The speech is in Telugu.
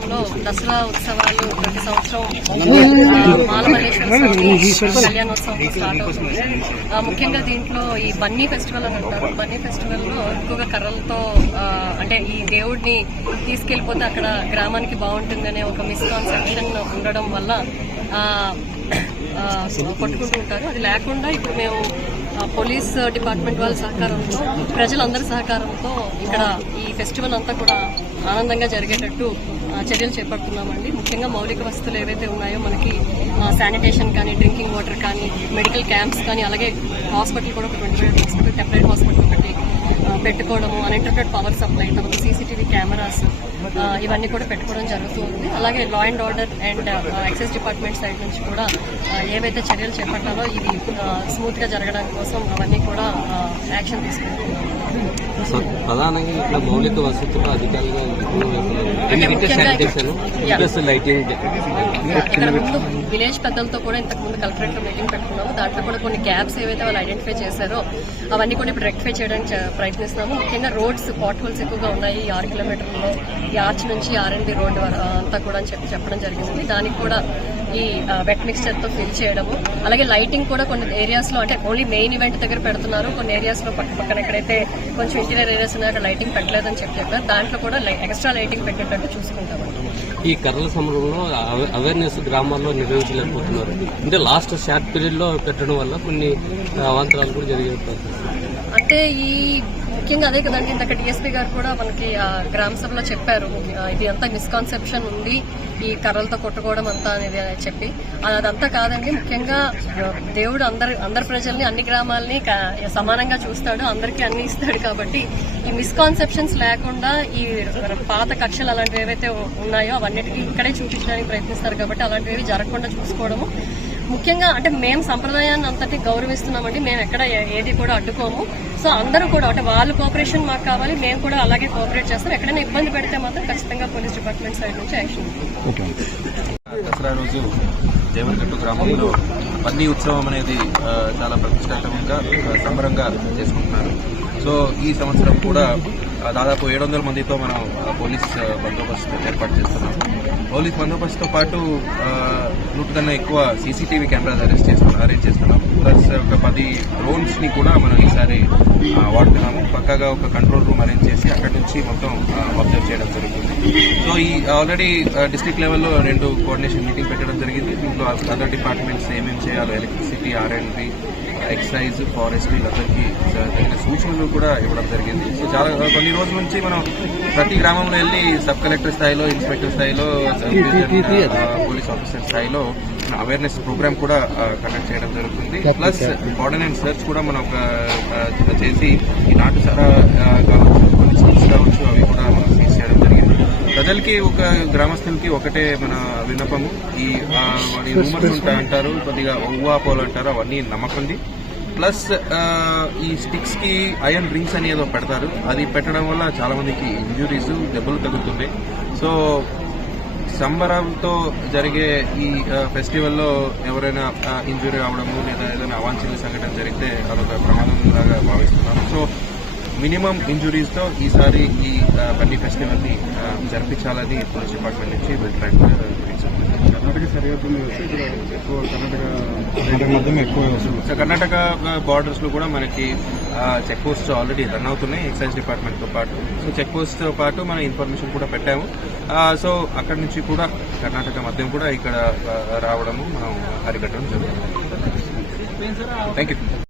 గ్రామంలో దసరా ఉత్సవాలు ప్రతి సంవత్సరం మాలమల్లేశ్వర స్వామి కళ్యాణోత్సవం స్టార్ట్ అవుతుంది. ముఖ్యంగా దీంట్లో ఈ బన్నీ ఫెస్టివల్ అని అంటారు. బన్నీ ఫెస్టివల్లో ఎక్కువగా కర్రలతో అంటే ఈ దేవుడిని తీసుకెళ్ళిపోతే అక్కడ గ్రామానికి బాగుంటుందనే ఒక మిస్కాన్సెప్షన్ ఉండడం వల్ల కొట్టుకుంటూ ఉంటారు. అది లేకుండా ఇప్పుడు మేము పోలీస్ డిపార్ట్మెంట్ వాళ్ళ సహకారంతో ప్రజలందరి సహకారంతో ఇక్కడ ఈ ఫెస్టివల్ అంతా కూడా ఆనందంగా జరిగేటట్టు చర్యలు చేపడుతున్నామండి. ముఖ్యంగా మౌలిక వస్తువులు ఏవైతే ఉన్నాయో మనకి శానిటేషన్ కానీ డ్రింకింగ్ వాటర్ కానీ మెడికల్ క్యాంప్స్ కానీ అలాగే హాస్పిటల్ కూడా ఒక twenty five hospital temporary hospital ఒకటి పెట్టుకోవడము అన్ఇంటర్ప్రెట్ పవర్ సప్లై తర్వాత సీసీటీవీ కెమెరాస్ ఇవన్నీ కూడా పెట్టుకోవడం జరుగుతూ ఉంది. అలాగే law and order and excise department side నుంచి కూడా ఏవైతే చర్యలు చేపట్టాలో ఇవి స్మూత్గా జరగడం జరగడానికి కోసం అవన్నీ కూడా యాక్షన్ తీసుకుంటున్నాం ప్రధానంగా ఇట్లా మౌలిక వసతులు అధికారులుగా లైటింగ్ విలేజ్ పెద్దలతో కూడా ఇంతకు ముందు కలెక్టరేట్లో మీటింగ్ పెట్టుకున్నాము. దాంట్లో కూడా కొన్ని గ్యాప్స్ ఏవైతే వాళ్ళు ఐడెంటిఫై చేశారో అవన్నీ కూడా ఇప్పుడు రెక్టిఫై చేయడానికి ప్రయత్నిస్తున్నాము. ముఖ్యంగా రోడ్స్ పాట్ హోల్స్ ఎక్కువగా ఉన్నాయి ఆరు కిలోమీటర్లలో. ఈ ఆర్చ్ నుంచి ఆర్ఎన్బి రోడ్ అంతా కూడా అని చెప్పి చెప్పడం జరిగింది. దానికి కూడా ఈ వెట్ మిక్స్చర్తో ఫిల్ చేయడము. అలాగే లైటింగ్ కూడా కొన్ని ఏరియాస్లో అంటే ఓన్లీ మెయిన్ ఈవెంట్ దగ్గర పెడుతున్నారు. కొన్ని ఏరియాస్లో పక్క పక్కన ఎక్కడైతే కొంచెం ఇంటీరియర్ ఏరియాస్ ఉన్నాయో అక్కడ లైటింగ్ పెట్టలేదని చెప్పి చెప్పారు. దాంట్లో కూడా ఎక్స్ట్రా లైటింగ్ పెట్టేటట్టు చూసుకుంటామండి ఈ కర్రల సమరంలో అవేర్నెస్ గ్రామాల్లో నిర్వహించలేకపోతున్నారు. అంటే లాస్ట్ షార్ట్ పీరియడ్లో పెట్టడం వల్ల కొన్ని అవాంతరాలు కూడా జరిగే. అంటే ఈ ముఖ్యంగా అదే కదండి ఇందాక డిఎస్పీ గారు కూడా మనకి గ్రామ సభలో చెప్పారు. ఇది అంతా మిస్కాన్సెప్షన్ ఉంది. ఈ కర్రలతో కొట్టుకోవడం అంతా అనేది చెప్పి. అదంతా కాదండి. ముఖ్యంగా దేవుడు అందరి అందరి ప్రజల్ని అన్ని గ్రామాలని సమానంగా చూస్తాడు. అందరికీ అన్ని ఇస్తాడు కాబట్టి ఈ మిస్కాన్సెప్షన్స్ లేకుండా ఈ పాత కక్షలు అలాంటివి ఏవైతే ఉన్నాయో అవన్నిటికీ ఇక్కడే చూపించడానికి ప్రయత్నిస్తారు కాబట్టి అలాంటివి జరగకుండా చూసుకోవడము. ముఖ్యంగా అంటే మేము సంప్రదాయాన్ని అంతటి గౌరవిస్తున్నామండి. మేము ఎక్కడ ఏది కూడా అడ్డుకోము. సో అందరూ కూడా అంటే వాళ్ళు కోఆపరేషన్ మాకు కావాలి మేము కూడా అలాగే కోఆపరేట్ చేస్తాం ఎక్కడైనా ఇబ్బంది పెడితే మాత్రం ఖచ్చితంగా పోలీస్ డిపార్ట్మెంట్ సైడ్ నుంచి యాక్షన్ దసరా రోజు దేవరగట్టు గ్రామంలో పన్నీ ఉత్సవం అనేది చాలా ప్రతిష్టాత్మకంగా సంబరంగా చేసుకుంటున్నారు. సో ఈ సంవత్సరం కూడా దాదాపు ఏడు వందల మందితో మనం పోలీస్ బందోబస్తు ఏర్పాటు చేస్తున్నాం. పోలీస్ బందోబస్తుతో పాటు నూట కన్నా ఎక్కువ సీసీటీవీ కెమెరాస్ అరెస్ట్ చేస్తున్నాం అరేంజ్ చేస్తున్నాం. ప్లస్ ఒక పది డ్రోన్స్ని కూడా మనం ఈసారి వాడుతున్నాము. పక్కాగా ఒక కంట్రోల్ రూమ్ అరేంజ్ చేసి అక్కడి నుంచి మొత్తం అబ్జర్వ్ చేయడం జరుగుతుంది. సో ఈ ఆల్రెడీ డిస్ట్రిక్ట్ లెవెల్లో రెండు కోఆర్డినేషన్ మీటింగ్ పెట్టడం జరిగింది. దీంట్లో అదర్ డిపార్ట్మెంట్స్ ఏమేమి చేయాలో ఎలక్ట్రిసిటీ ఆర్ఎండ్బి ఎక్సైజ్ ఫారెస్ట్ అందరికీ తగిన సూచనలు కూడా ఇవ్వడం జరిగింది. సో చాలా కొన్ని రోజుల నుంచి మనం ప్రతి గ్రామంలో వెళ్ళి సబ్ కలెక్టర్ స్థాయిలో ఇన్స్పెక్టర్ స్థాయిలో పోలీస్ ఆఫీసర్ స్థాయిలో అవేర్నెస్ ప్రోగ్రామ్ కూడా కండక్ట్ చేయడం జరుగుతుంది. ప్లస్ ఆర్డినెన్స్ సెర్చ్ కూడా మనం ఒక, చేసి ఈ నాటు సరా కావచ్చు కొన్ని కావచ్చు అవి కూడా మనం సీజ్ చేయడం జరిగింది. ప్రజలకి ఒక గ్రామస్తులకి ఒకటే మన విన్నపము. ఈ రూమర్స్ ఉంటాయి అంటారు కొద్దిగా ఒవ్వాపోలు అంటారు అవన్నీ నమ్మకండి. ప్లస్ ఈ స్టిక్స్కి ఐరన్ రింగ్స్ అని ఏదో పెడతారు. అది పెట్టడం వల్ల చాలా మందికి ఇంజురీస్ దెబ్బలు తగులుతున్నాయి సో సంబరంతో జరిగే ఈ ఫెస్టివల్లో ఎవరైనా ఇంజురీ అవడము లేదా ఏదైనా అవాంఛనీయ సంఘటన జరిగితే అదొక ప్రమాదం లాగా భావిస్తున్నాను సో మినిమం ఇంజురీస్తో ఈసారి ఈ ఆ, బన్నీ ఫెస్టివల్ని జరిపించాలని పోలీస్ డిపార్ట్మెంట్ నుంచి విల్ ట్రై కర్ణాటక సరిహద్దు ఇక్కడ ఎక్కువ కర్ణాటక కర్ణాటక ఎక్కువ వస్తుంది. కర్ణాటక బార్డర్స్లో కూడా మనకి చెక్ పోస్ట్ ఆల్రెడీ రన్ అవుతున్నాయి ఎక్సైజ్ డిపార్ట్మెంట్తో పాటు. సో చెక్ పోస్ట్తో పాటు మనం ఇన్ఫర్మేషన్ కూడా పెట్టాము. సో అక్కడి నుంచి కూడా కర్ణాటక మద్యం కూడా ఇక్కడ రావడము మనం అరికట్టడం జరుగుతుంది. Thank you